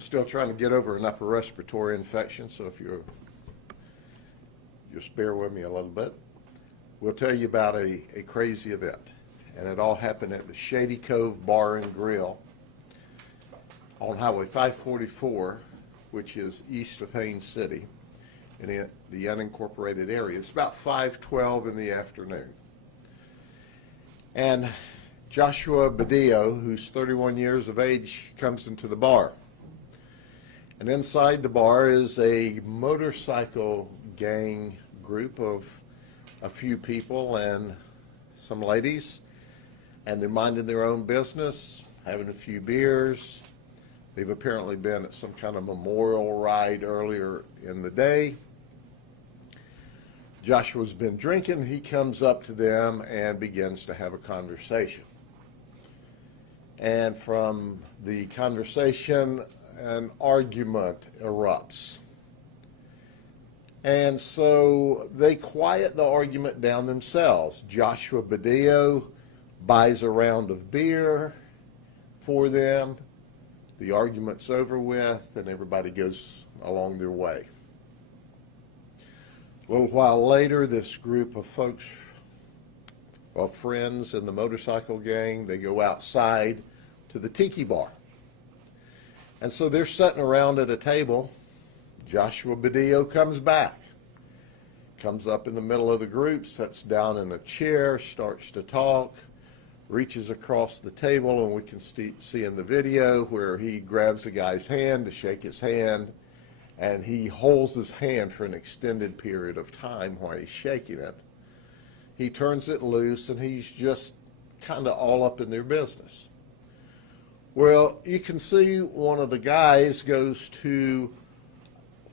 I'm still trying to get over an upper respiratory infection, so if you'll bear with me a little bit. We'll tell you about a crazy event, and it all happened at the Shady Cove Bar and Grill on Highway 544, which is east of Haines City in the unincorporated area. It's about 5:12 in the afternoon. And Joshua Badillo, who's 31 years of age, comes into the bar. And inside the bar is a motorcycle gang group of a few people and some ladies, and they're minding their own business, having a few beers. They've apparently been at some kind of memorial ride earlier in the day. Joshua's been drinking. He comes up to them and begins to have a conversation. And from the conversation, an argument erupts. And so they quiet the argument down themselves. Joshua Badillo buys a round of beer for them. The argument's over with, and everybody goes along their way. A little while later, this group of folks, well, friends in the motorcycle gang, they go outside to the tiki bar. And so they're sitting around at a table. Joshua Badillo comes back, comes up in the middle of the group, sits down in a chair, starts to talk, reaches across the table, and we can see in the video where he grabs a guy's hand to shake his hand, and he holds his hand for an extended period of time while he's shaking it. He turns it loose, and he's just kind of all up in their business. Well, you can see one of the guys goes to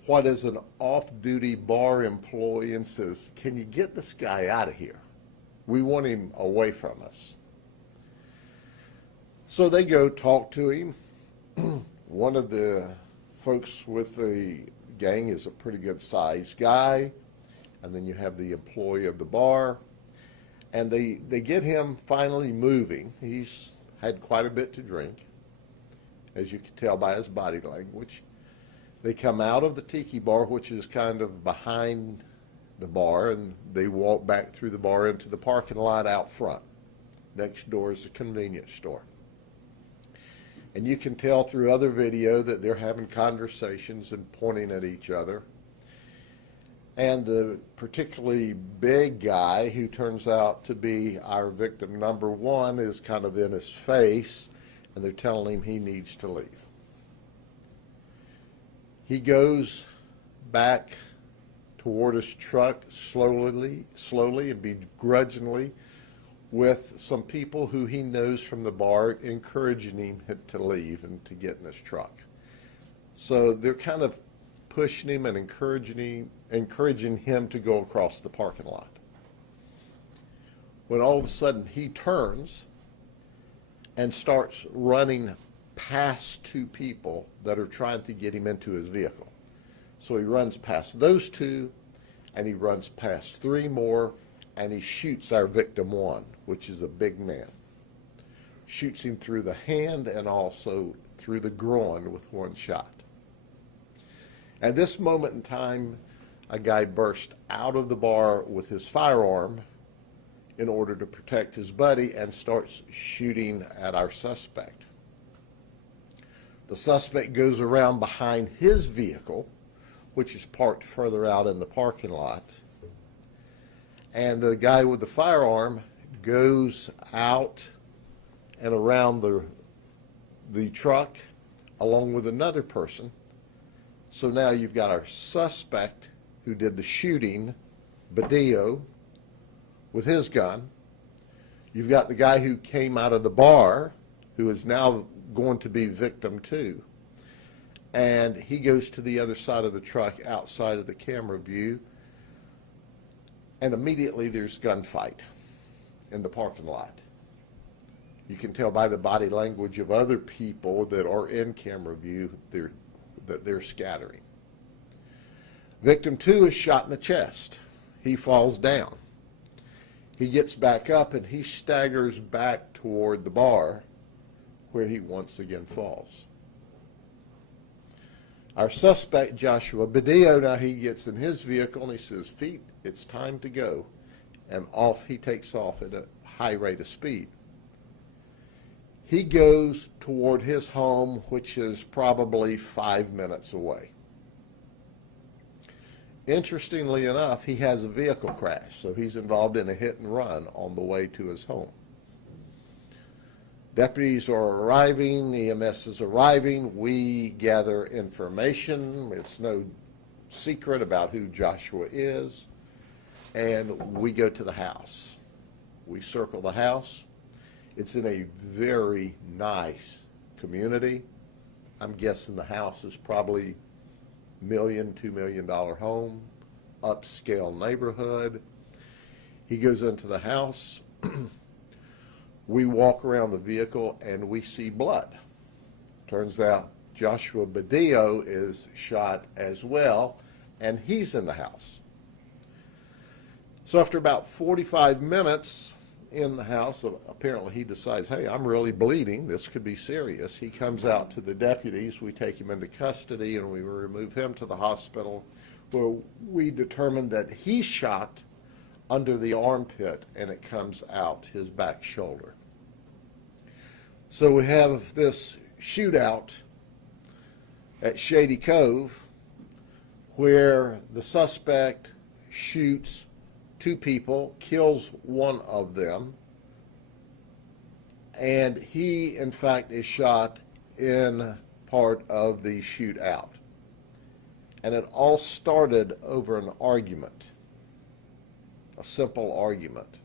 what is an off-duty bar employee and says, "Can you get this guy out of here? We want him away from us." So they go talk to him. One of the folks with the gang is a pretty good sized guy, and then you have the employee of the bar, and they get him finally moving. He's had quite a bit to drink, as you can tell by his body language. They come out of the tiki bar, which is kind of behind the bar, and they walk back through the bar into the parking lot out front. Next door is a convenience store. And you can tell through other video that they're having conversations and pointing at each other. And the particularly big guy, who turns out to be our victim number one, is kind of in his face, and they're telling him he needs to leave. He goes back toward his truck slowly and begrudgingly, with some people who he knows from the bar encouraging him to leave and to get in his truck. So they're kind of pushing him and encouraging him to go across the parking lot. When all of a sudden he turns and starts running past two people that are trying to get him into his vehicle. So he runs past those two, and he runs past three more, and he shoots our victim one, which is a big man. Shoots him through the hand and also through the groin with one shot. At this moment in time, a guy burst out of the bar with his firearm in order to protect his buddy and starts shooting at our suspect. The suspect goes around behind his vehicle, which is parked further out in the parking lot. And the guy with the firearm goes out and around the truck along with another person. So now you've got our suspect who did the shooting, Badillo, with his gun. You've got the guy who came out of the bar, who is now going to be victim two. And he goes to the other side of the truck outside of the camera view, and immediately there's gunfight in the parking lot. You can tell by the body language of other people that are in camera view that they're scattering. Victim two is shot in the chest. He falls down. He gets back up and he staggers back toward the bar, where he once again falls. Our suspect, Joshua Badillo, now he gets in his vehicle and he says, "Feet, it's time to go." And off he takes off at a high rate of speed. He goes toward his home, which is probably 5 minutes away. Interestingly enough, he has a vehicle crash, so he's involved in a hit and run on the way to his home. Deputies are arriving, EMS is arriving, we gather information, it's no secret about who Joshua is, and we go to the house. We circle the house. It's in a very nice community. I'm guessing the house is probably $1 million, $2 million home, upscale neighborhood. He goes into the house. We walk around the vehicle and we see blood. Turns out Joshua Badillo is shot as well, and he's in the house. So after about 45 minutes in the house, apparently he decides, hey, I'm really bleeding. This could be serious. He comes out to the deputies. We take him into custody and we remove him to the hospital, where we determine that he shot under the armpit and it comes out his back shoulder. So we have this shootout at Shady Cove where the suspect shoots 2 people, kills one of them, and he, in fact, is shot in part of the shootout. And it all started over an argument, a simple argument,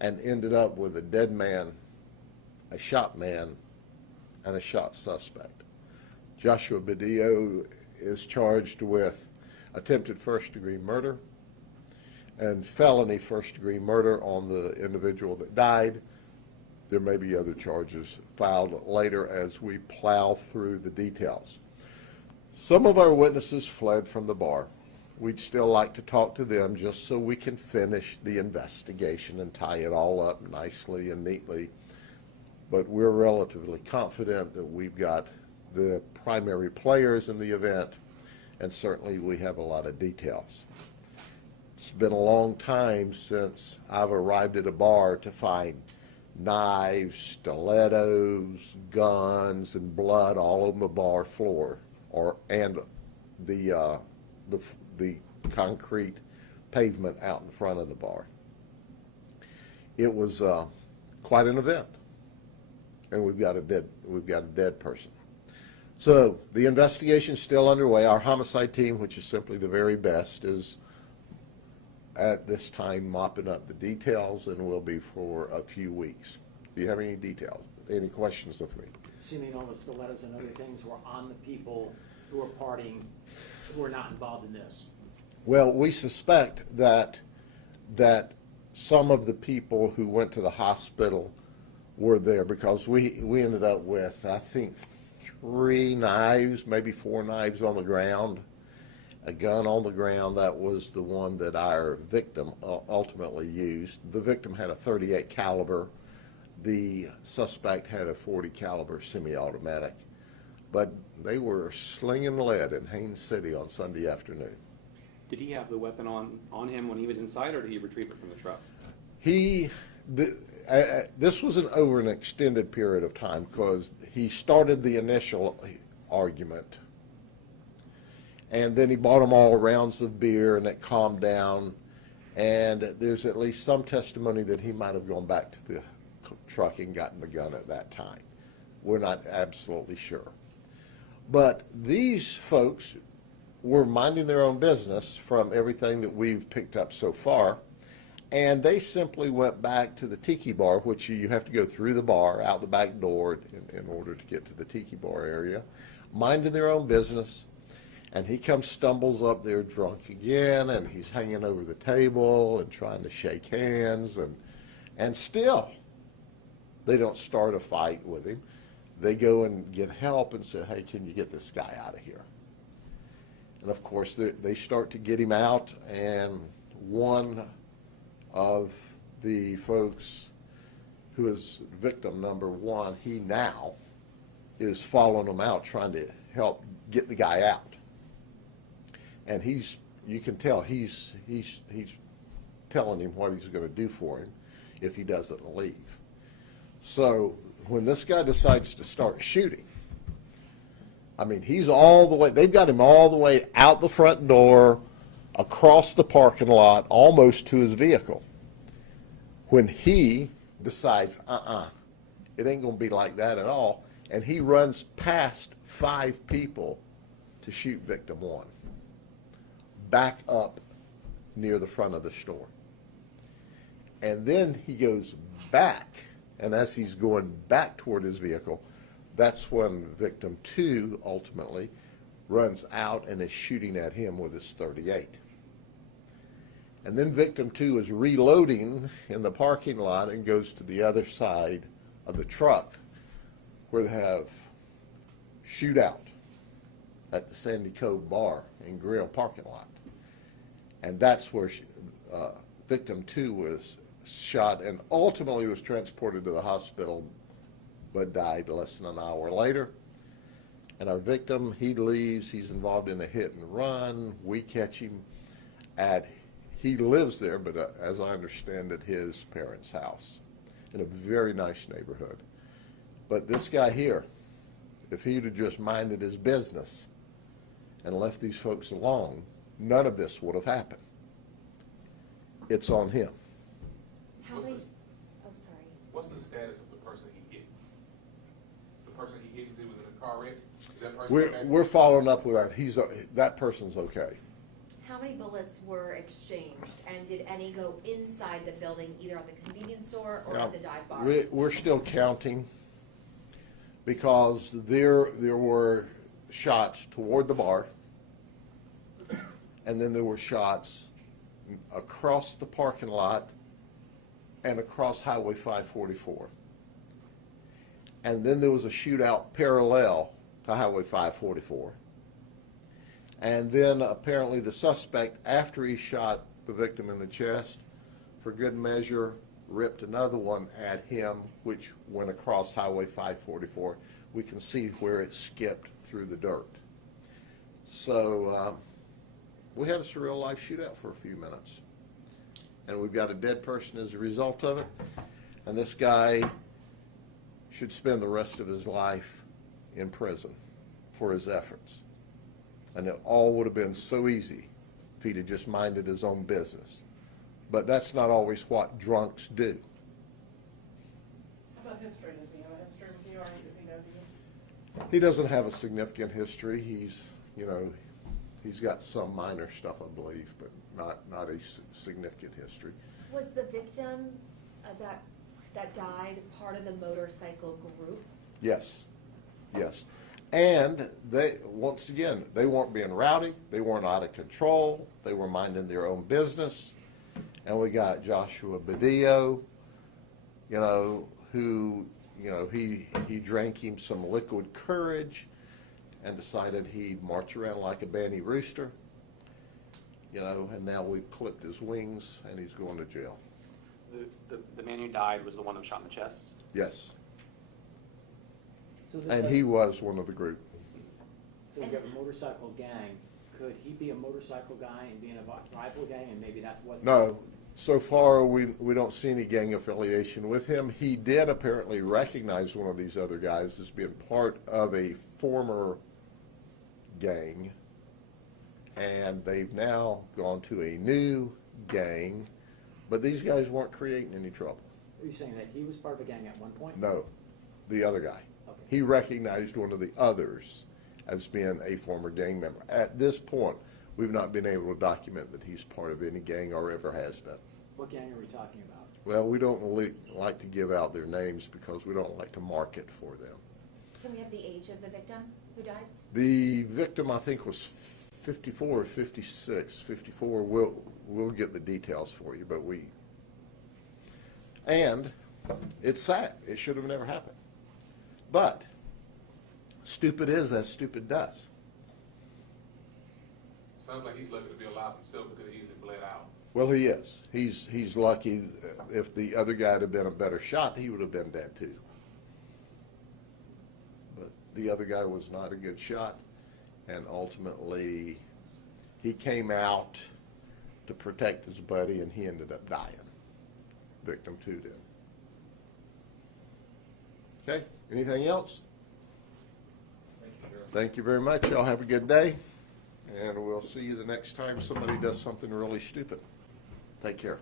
and ended up with a dead man, a shot man, and a shot suspect. Joshua Badillo is charged with attempted first-degree murder and felony first-degree murder on the individual that died. There may be other charges filed later as we plow through the details. Some of our witnesses fled from the bar. We'd still like to talk to them just so we can finish the investigation and tie it all up nicely and neatly. But we're relatively confident that we've got the primary players in the event, and certainly we have a lot of details. It's been a long time since I've arrived at a bar to find knives, stilettos, guns, and blood all over the bar floor, and the concrete pavement out in front of the bar. It was quite an event, and we've got a dead person. So the investigation is still underway. Our homicide team, which is simply the very best, is at this time mopping up the details and will be for a few weeks. Do you have any details? Any questions of me? Assuming all the stilettos and other things were on the people who were partying, who were not involved in this? Well, we suspect that some of the people who went to the hospital were there, because we ended up with, I think, 3 knives, maybe 4 knives on the ground, a gun on the ground. That was the one that our victim ultimately used. The victim had a .38 caliber. The suspect had a .40 caliber semi-automatic. But they were slinging lead in Haines City on Sunday afternoon. Did he have the weapon on him when he was inside, or did he retrieve it from the truck? This was over an extended period of time, because he started the initial argument, and then he bought them all rounds of beer, and it calmed down, and there's at least some testimony that he might have gone back to the truck and gotten the gun at that time. We're not absolutely sure. But these folks were minding their own business from everything that we've picked up so far, and they simply went back to the tiki bar, which you have to go through the bar, out the back door in order to get to the tiki bar area, minding their own business. And he stumbles up there drunk again, and he's hanging over the table and trying to shake hands, and still they don't start a fight with him. They go and get help and say, hey, can you get this guy out of here? And of course they start to get him out, and one of the folks who is victim number 1, he now is following them out, trying to help get the guy out. And you can tell he's telling him what he's going to do for him if he doesn't leave. So when this guy decides to start shooting, I mean, he's all the way, they've got him all the way out the front door, across the parking lot, almost to his vehicle. When he decides, it ain't going to be like that at all, and he runs past 5 people to shoot victim 1, back up near the front of the store. And then he goes back, and as he's going back toward his vehicle, that's when victim 2 ultimately runs out and is shooting at him with his .38. And then victim 2 is reloading in the parking lot and goes to the other side of the truck where they have shootout at the Sandy Cove Bar and Grill parking lot. And that's where victim 2 was shot and ultimately was transported to the hospital but died less than an hour later. And our victim, he leaves, he's involved in a hit and run. We catch him he lives there, but as I understand it, his parents' house in a very nice neighborhood. But this guy here, if he'd have just minded his business and left these folks alone, none of this would have happened. It's on him. How many, oh, sorry. What's the status of the person he hit? The person he hit, he was in a car wreck? Is that person okay? We're following up with that. That person's okay. How many bullets were exchanged, and did any go inside the building, either at the convenience store or at the dive bar? We're still counting because there were shots toward the bar, and then there were shots across the parking lot and across Highway 544. And then there was a shootout parallel to Highway 544. And then apparently the suspect, after he shot the victim in the chest, for good measure, ripped another one at him, which went across Highway 544. We can see where it skipped through the dirt. So we had a surreal life shootout for a few minutes. And we've got a dead person as a result of it. And this guy should spend the rest of his life in prison for his efforts. And it all would have been so easy if he'd have just minded his own business. But that's not always what drunks do. How about history? Does he have a history with you, or does he know you? He doesn't have a significant history. He's got some minor stuff, I believe, but not a significant history. Was the victim that died part of the motorcycle group? Yes, yes. And once again, they weren't being rowdy. They weren't out of control. They were minding their own business. And we got Joshua Badillo, who, he drank him some liquid courage and decided he'd march around like a banty rooster, and now we've clipped his wings and he's going to jail. The man who died was the one who was shot in the chest? Yes. So And he was one of the group. So we have a motorcycle gang. Could he be a motorcycle guy and be in a rival gang, and maybe that's what? No. So far, we don't see any gang affiliation with him. He did apparently recognize one of these other guys as being part of a former gang, and they've now gone to a new gang, but these guys weren't creating any trouble. Are you saying that he was part of a gang at one point? No, the other guy. Okay. He recognized one of the others as being a former gang member. At this point, we've not been able to document that he's part of any gang or ever has been. What gang are we talking about? Well, we don't like to give out their names because we don't like to market for them. Can we have the age of the victim who died? The victim, I think, was 54 or 56. 54, we'll get the details for you, but and it's sad. It should have never happened. But stupid is as stupid does. Sounds like he's lucky to be alive himself because he easily bled out. Well, he is. He's lucky. If the other guy had been a better shot, he would have been dead too. But the other guy was not a good shot, and ultimately he came out to protect his buddy, and he ended up dying. Victim 2 did. Okay, anything else? Thank you very much. Y'all have a good day, and we'll see you the next time somebody does something really stupid. Take care.